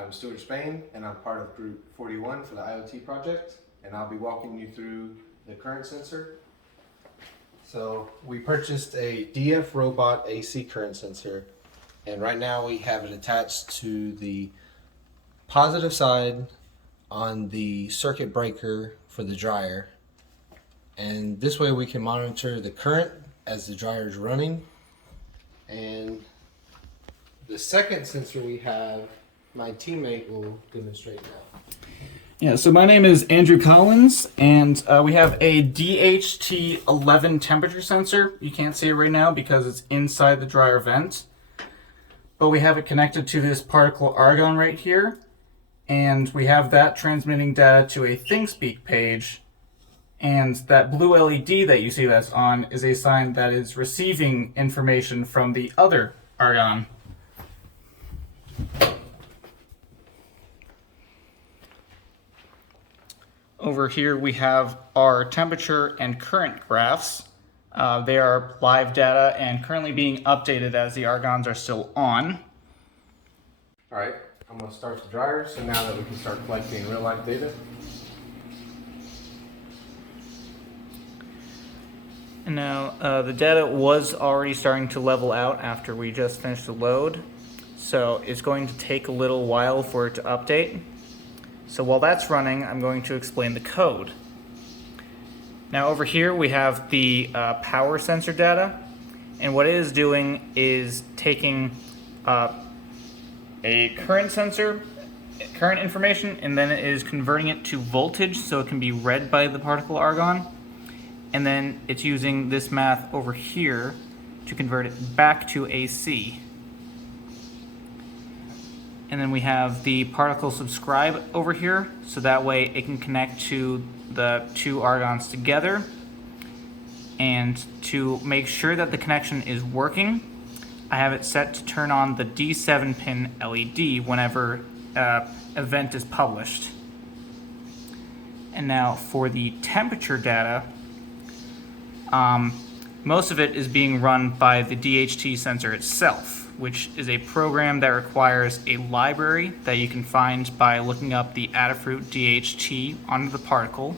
I'm Stuart Spain, and I'm part of Group 41 for the IoT project, and I'll be walking you through the current sensor. So we purchased a DF robot AC current sensor, and right now we have it attached to the positive side on the circuit breaker for the dryer. And this way we can monitor the current as the dryer is running. And the second sensor we have, my teammate will demonstrate now. Yeah, so my name is Andrew Collins, and we have a DHT11 temperature sensor. You can't see it right now because it's inside the dryer vent. But we have it connected to this particle argon right here, and we have that transmitting data to a ThingSpeak page. And that blue LED that you see that's on is a sign that is receiving information from the other argon. Over here we have our temperature and current graphs. They are live data and currently being updated as the argons are still on. All right, I'm going to start the dryer so now that we can start collecting real life data. And now the data was already starting to level out after we just finished the load. So it's going to take a little while for it to update. So while that's running, I'm going to explain the code. Now over here we have the power sensor data, and what it is doing is taking a current sensor, current information, and then it is converting it to voltage so it can be read by the particle argon, and then it's using this math over here to convert it back to AC. And then we have the particle subscribe over here, so that way it can connect to the two argons together. And to make sure that the connection is working, I have it set to turn on the D7 pin LED whenever event is published. And now for the temperature data, most of it is being run by the DHT sensor itself, which is a program that requires a library that you can find by looking up the Adafruit DHT onto the particle.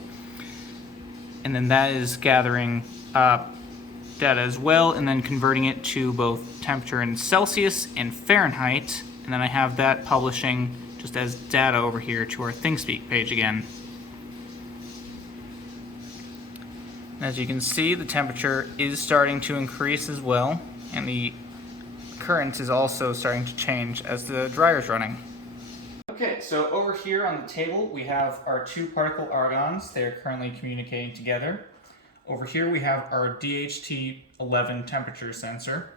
And then that is gathering data as well, and then converting it to both temperature in Celsius and Fahrenheit. And then I have that publishing just as data over here to our ThingSpeak page again. As you can see, the temperature is starting to increase as well, and the current is also starting to change as the dryer is running. Okay, so over here on the table we have our two particle argons. They are currently communicating together. Over here we have our DHT11 temperature sensor,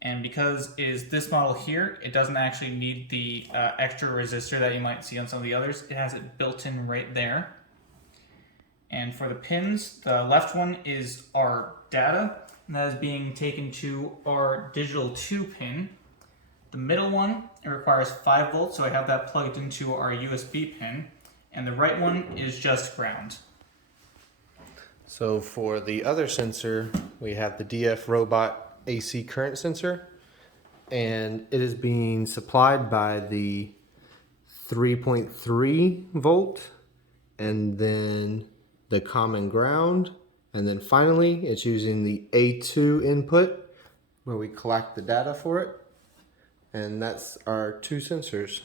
and because it is this model here, it doesn't actually need the extra resistor that you might see on some of the others. It has it built in right there. And for the pins, the left one is our data, and that is being taken to our digital 2 pin. The middle one, it requires 5 volts, so I have that plugged into our USB pin. And the right one is just ground. So for the other sensor, we have the DF robot AC current sensor, and it is being supplied by the 3.3 volt, and then the common ground, and then finally it's using the A2 input where we collect the data for it, and that's our two sensors.